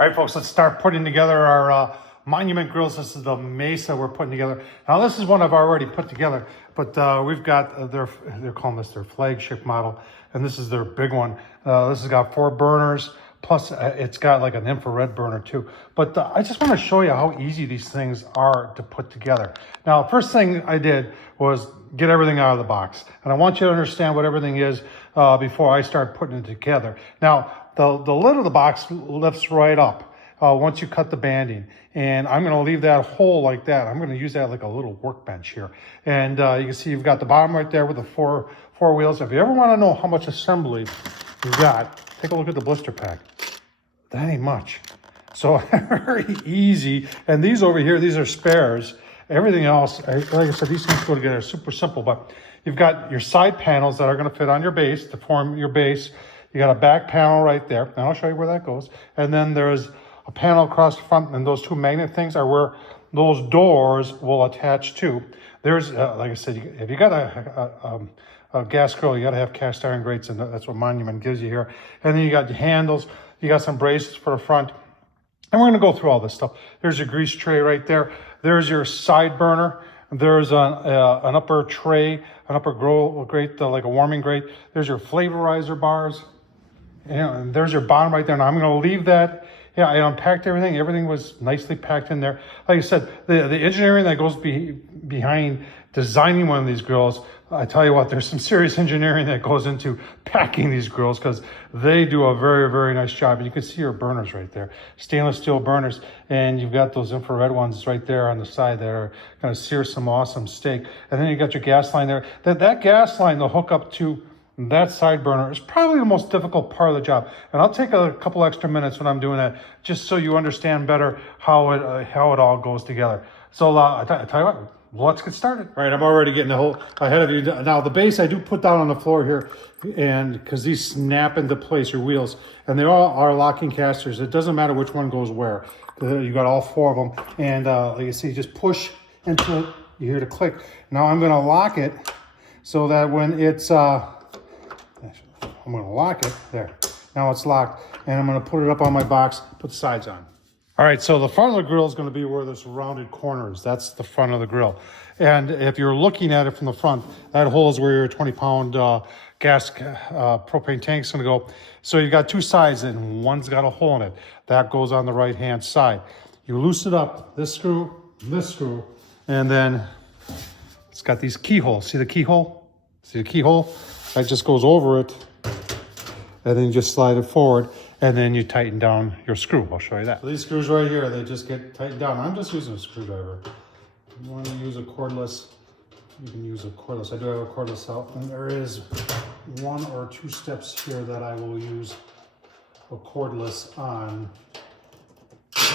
All right, folks, let's start putting together our monument grills. This is the Mesa we're putting together. Now, this is one I've already put together, but we've got they're calling this their flagship model, and this is their big one. This has got 4 burners, plus it's got like an infrared burner too. But I just want to show you how easy these things are to put together. Now, first thing I did was get everything out of the box, and I want you to understand what everything is before I start putting it together. Now, the lid of the box lifts right up once you cut the banding, and I'm going to leave that hole like that. I'm going to use that like a little workbench here, and you can see you've got the bottom right there with the four wheels. If you ever want to know how much assembly you've got, take a look at the blister pack. That ain't much. So very easy. And these over here, these are spares. Everything else, like I said, these things go together super simple, but you've got your side panels that are going to fit on your base to form your base. You got a back panel right there, and I'll show you where that goes. And then there's a panel across the front, and those 2 magnet things are where those doors will attach to. There's, like I said, if you got a gas grill, you got to have cast iron grates, and that's what Monument gives you here. And then you got your handles, you got some braces for the front, and we're going to go through all this stuff. There's your grease tray right there. There's your side burner. There's an upper tray, an upper grill grate, like a warming grate. There's your flavorizer bars. And there's your bottom right there. Now I'm going to leave that. Yeah, I unpacked everything. Everything was nicely packed in there. Like I said, the engineering that goes behind designing one of these grills, I tell you what, there's some serious engineering that goes into packing these grills, because they do a very, very nice job. And you can see your burners right there, stainless steel burners. And you've got those infrared ones right there on the side that are going to sear some awesome steak. And then you got your gas line there. That gas line, the hook up to that side burner, is probably the most difficult part of the job. And I'll take a couple extra minutes when I'm doing that, just so you understand better how it all goes together. So I tell you what, let's get started. All right, I'm already getting a whole ahead of you. Now, the base I do put down on the floor here, and because these snap into place, your wheels, and they all are locking casters. It doesn't matter which one goes where. You got all 4 of them, and like you see, just push into it. You hear the click. Now I'm going to lock it so that when it's I'm going to lock it there. Now it's locked, and I'm going to put it up on my box, put the sides on. All right, so the front of the grill is going to be where this rounded corner is. That's the front of the grill. And if you're looking at it from the front, that hole is where your 20-pound gas propane tank is going to go. So you've got 2 sides, and one's got a hole in it. That goes on the right-hand side. You loosen up this screw, and then it's got these keyholes. See the keyhole? See the keyhole? That just goes over it, and then you just slide it forward, and then you tighten down your screw. I'll show you that. So these screws right here, they just get tightened down. I'm just using a screwdriver. If you want to use a cordless, you can use a cordless. I do have a cordless out, and there is 1 or 2 steps here that I will use a cordless on.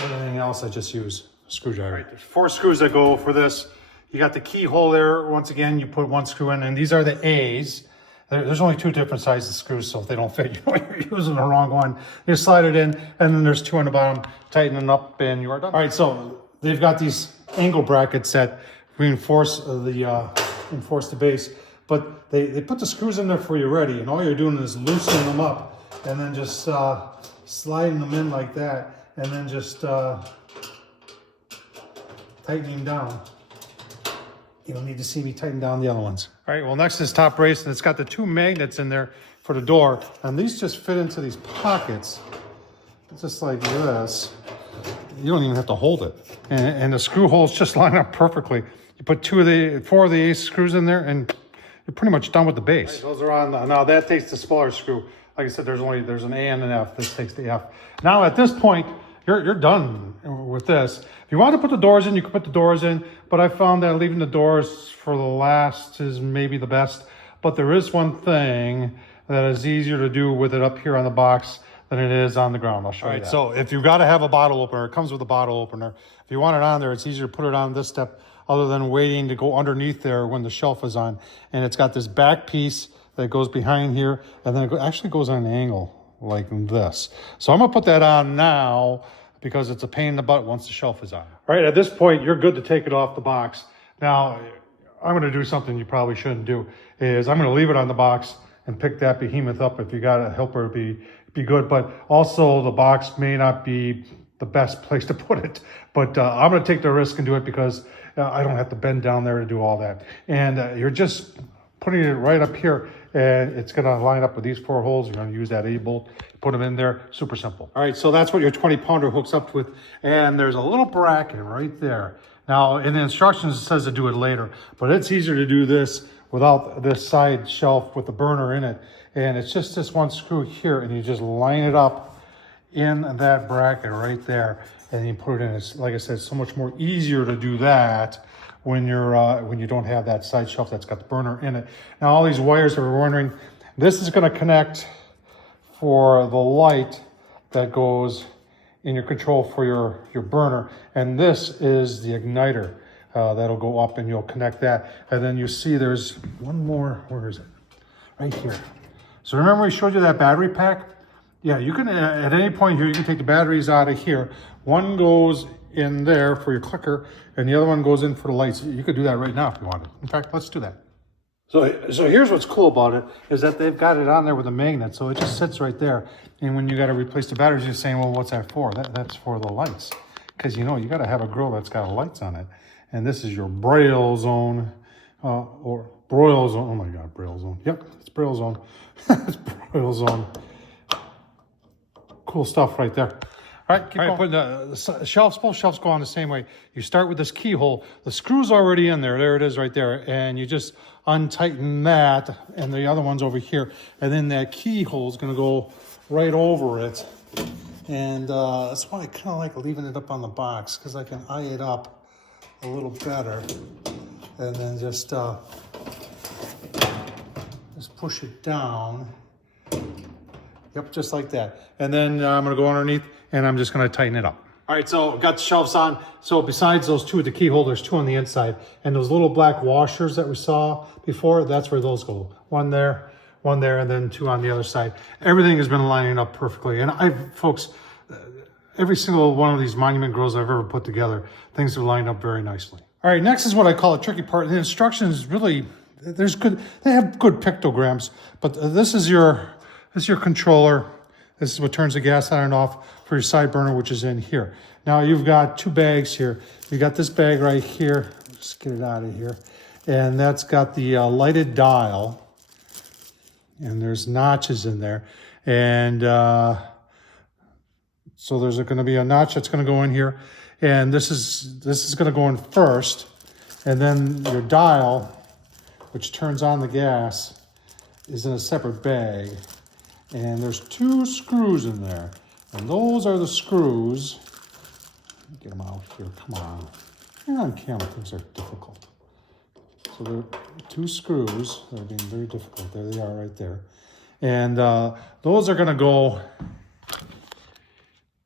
Everything else, I just use a screwdriver. There's 4 screws that go for this. You got the keyhole there. Once again, you put 1 screw in, and these are the A's. There's only 2 different sizes of screws, so if they don't fit, you know you're using the wrong one. You slide it in, and then there's 2 on the bottom. Tighten them up, and you are done. All right, so they've got these angle brackets that reinforce the base, but they put the screws in there for you ready, and all you're doing is loosening them up, and then just sliding them in like that, and then just tightening down. You don't need to see me tighten down the other ones. All right, well, next is top brace, and it's got the 2 magnets in there for the door, and these just fit into these pockets, just like this. You don't even have to hold it. And the screw holes just line up perfectly. You put 4 of the ace screws in there, and you're pretty much done with the base. Right, those are on, now that takes the smaller screw. Like I said, there's an A and an F. This takes the F. Now at this point, you're done with this. If you want to put the doors in, you can put the doors in, but I found that leaving the doors for the last is maybe the best. But there is one thing that is easier to do with it up here on the box than it is on the ground. I'll show you that. So if you've got to have a bottle opener, it comes with a bottle opener. If you want it on there, it's easier to put it on this step other than waiting to go underneath there when the shelf is on. And it's got this back piece that goes behind here, and then it actually goes on an angle like this. So I'm gonna put that on now because it's a pain in the butt once the shelf is on. All right, at this point, you're good to take it off the box. Now, I'm gonna do something you probably shouldn't do, is I'm gonna leave it on the box and pick that behemoth up. If you got a helper, it'd be be good, but also the box may not be the best place to put it. But I'm going to take the risk and do it because I don't have to bend down there to do all that. And you're just putting it right up here, and it's going to line up with these 4 holes. You're going to use that A-bolt, put them in there. Super simple. All right, so that's what your 20-pounder hooks up with. And there's a little bracket right there. Now, in the instructions, it says to do it later, but it's easier to do this without this side shelf with the burner in it. And it's just this one screw here, and you just line it up in that bracket right there, and you put it in. It's, like I said, so much more easier to do that when you don't have that side shelf that's got the burner in it. Now, all these wires, if you're wondering, this is going to connect for the light that goes in your control for your burner, and this is the igniter that'll go up, and you'll connect that. And then you see there's one more. Where is it? Right here. So remember we showed you that battery pack? Yeah, you can, at any point here, you can take the batteries out of here. One goes in there for your clicker, and the other one goes in for the lights. You could do that right now if you wanted. In fact, let's do that. So here's what's cool about it, is that they've got it on there with a magnet, so it just sits right there. And when you got to replace the batteries, you're saying, well, what's that for? That's for the lights. Because, you got to have a grill that's got lights on it. And this is your braille zone, or broil zone. Oh my God, braille zone. Yep, it's braille zone. It's braille zone. Cool stuff right there. All right, keep going. Putting the shelves, both shelves go on the same way. You start with this keyhole. The screw's already in there. There it is right there. And you just untighten that, and the other one's over here. And then that keyhole is going to go right over it. And that's why I kind of like leaving it up on the box, because I can eye it up a little better. And then just push it down. Yep, just like that. And then I'm going to go underneath, and I'm just going to tighten it up. All right, so I've got the shelves on. So besides those 2 at the keyhole, there's 2 on the inside. And those little black washers that we saw before, that's where those go. One there, and then 2 on the other side. Everything has been lining up perfectly. And folks, every single one of these Monument grills I've ever put together, things are lined up very nicely. All right, next is what I call a tricky part. The instructions really, they have good pictograms, but this is your controller. This is what turns the gas on and off for your side burner, which is in here. Now you've got 2 bags here. You got this bag right here. Just get it out of here. And that's got the lighted dial. And there's notches in there. And so there's going to be a notch that's going to go in here. And this is going to go in first. And then your dial, which turns on the gas, is in a separate bag. And there's 2 screws in there. And those are the screws. Get them out here, come on. You're on camera, things are difficult. So there are 2 screws that are being very difficult. There they are right there. And those are gonna go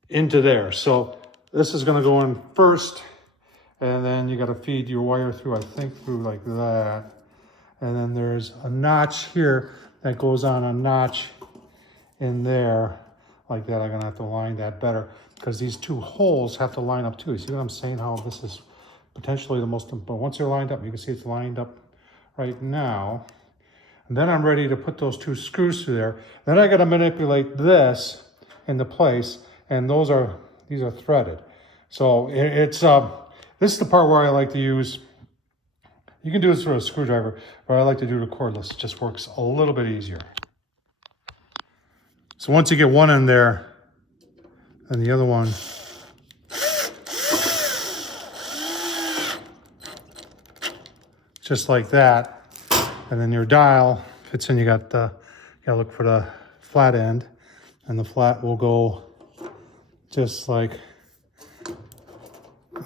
into there. So this is gonna go in first, and then you gotta feed your wire through, I think, through like that. And then there's a notch here that goes on a notch in there like that. I'm gonna have to line that better because these 2 holes have to line up too. You see what I'm saying? How this is potentially the most important. Once they're lined up, you can see it's lined up right now. And then I'm ready to put those 2 screws through there. Then I gotta manipulate this into place, and these are threaded. So it's this is the part where I like to use. You can do this with a screwdriver, but I like to do it cordless. It just works a little bit easier. So once you get one in there, and the other one, just like that, and then your dial fits in. You gotta look for the flat end, and the flat will go just like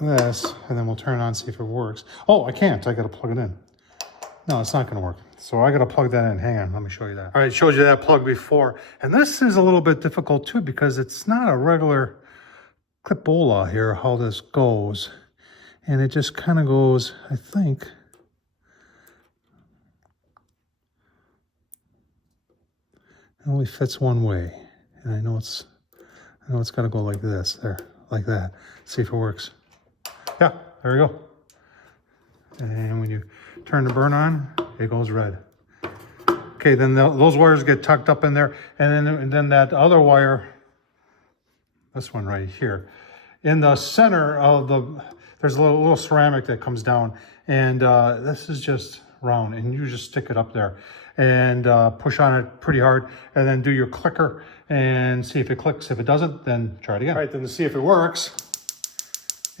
this, and then we'll turn it on, see if it works. Oh, I can't. I gotta plug it in. No, it's not gonna work. So I gotta plug that in. Hang on, let me show you that. All right, showed you that plug before. And this is a little bit difficult too, because it's not a regular clipola here, how this goes. And it just kind of goes, I think. It only fits one way. And I know it's gotta go like this, there, like that. See if it works. Yeah, there we go. And when you turn the burn on, it goes red. Okay, then those wires get tucked up in there, and then that other wire, this one right here, in the center of there's a little ceramic that comes down, and this is just round, and you just stick it up there and push on it pretty hard, and then do your clicker and see if it clicks. If it doesn't, then try it again. All right, then to see if it works.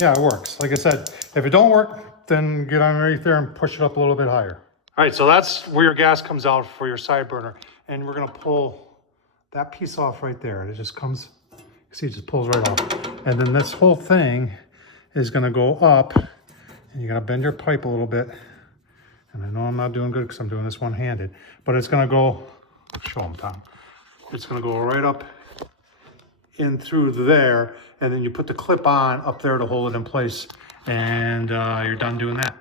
Yeah, it works. Like I said, if it don't work, then get underneath there and push it up a little bit higher. All right, so that's where your gas comes out for your side burner, and we're gonna pull that piece off right there. It just comes, see, it just pulls right off. And then this whole thing is gonna go up, and you're gonna bend your pipe a little bit. And I know I'm not doing good because I'm doing this one-handed, but it's gonna go, show them, Tom. It's gonna go right up in through there, and then you put the clip on up there to hold it in place, and you're done doing that.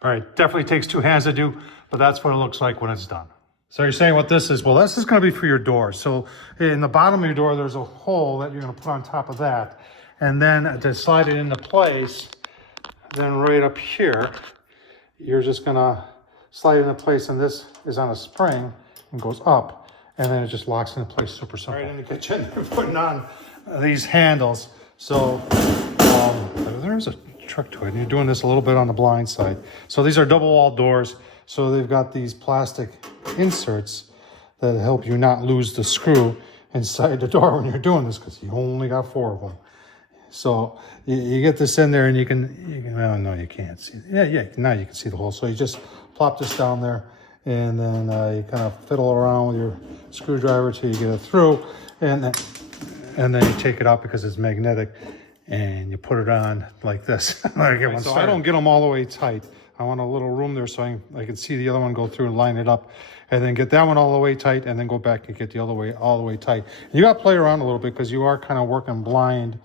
All right, definitely takes two hands to do, but that's what it looks like when it's done. So you're saying what this is? Well, this is gonna be for your door. So in the bottom of your door, there's a hole that you're gonna put on top of that, and then to slide it into place, then right up here, you're just gonna slide it into place, and this is on a spring and goes up, and then it just locks into place. Super simple. Right in the kitchen, we're putting on these handles. So there's a trick to it, and you're doing this a little bit on the blind side. So these are double wall doors, so they've got these plastic inserts that help you not lose the screw inside the door when you're doing this, because you only got 4 of them. So you get this in there, and you can well, no, you can't see. Yeah, now you can see the hole. So you just plop this down there, and then you kind of fiddle around with your screwdriver till you get it through, and then you take it out because it's magnetic, and you put it on like this. I don't get them all the way tight. I want a little room there so I can see the other one go through and line it up, and then get that one all the way tight, and then go back and get the other way all the way tight. You got to play around a little bit because you are kind of working blind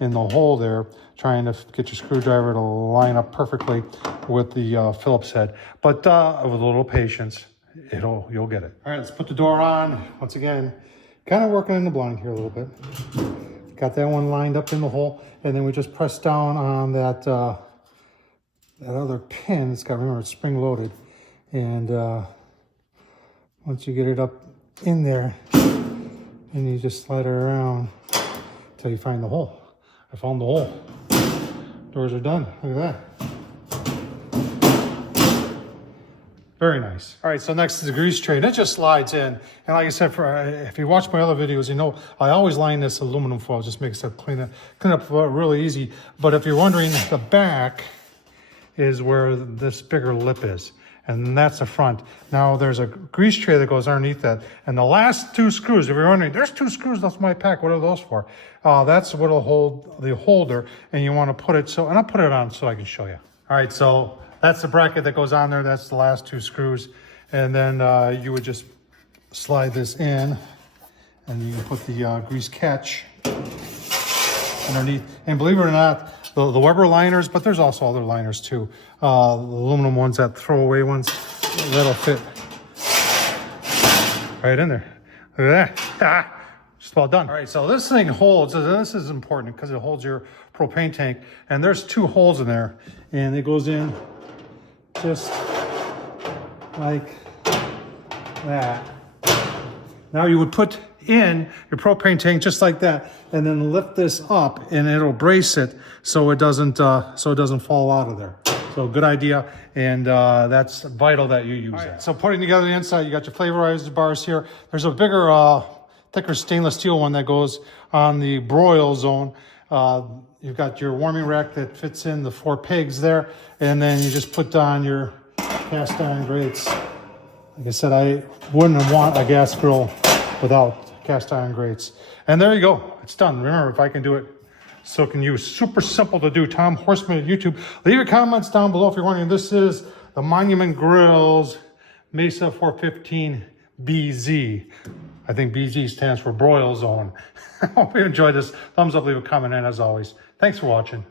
in the hole there, trying to get your screwdriver to line up perfectly with the Phillips head. But with a little patience, you'll get it. All right, let's put the door on. Once again, kind of working in the blind here a little bit. Got that one lined up in the hole, and then we just press down on that other pin. It's got, remember, it's spring loaded. And once you get it up in there, and you just slide it around until you find the hole. I found the hole. Doors are done. Look at that. Very nice. All right, so next is the grease tray. That just slides in. And like I said, if you watch my other videos, you know I always line this aluminum foil. Just makes it clean up really easy. But if you're wondering, the back is where this bigger lip is. And that's the front. Now there's a grease tray that goes underneath that. And the last 2 screws, if you're wondering, there's 2 screws, that's my pack. What are those for? That's what'll hold the holder, and you want to put it so, and I'll put it on so I can show you. All right, so that's the bracket that goes on there. That's the last 2 screws. And then you would just slide this in, and you can put the grease catch underneath. And believe it or not, the Weber liners, but there's also other liners too. The aluminum ones, that throwaway ones, that'll fit right in there. Look at that. Just about done. All right, so this thing holds, this is important because it holds your propane tank, and there's 2 holes in there, and it goes in just like that. Now you would put in your propane tank just like that, and then lift this up, and it'll brace it so it doesn't fall out of there. So good idea, and that's vital that you use that. So putting together the inside, you got your flavorized bars here. There's a bigger, thicker stainless steel one that goes on the broil zone. You've got your warming rack that fits in the 4 pigs there, and then you just put on your cast iron grates. Like I said, I wouldn't want a gas grill without cast iron grates. And there you go, it's done. Remember, if I can do it, so can you. Super simple to do. Tom Horseman at YouTube. Leave your comments down below if you're wondering. This is the Monument Grills Mesa 415 BZ. I think BZ stands for broil zone. I hope you enjoyed this. Thumbs up, leave a comment, and as always, thanks for watching.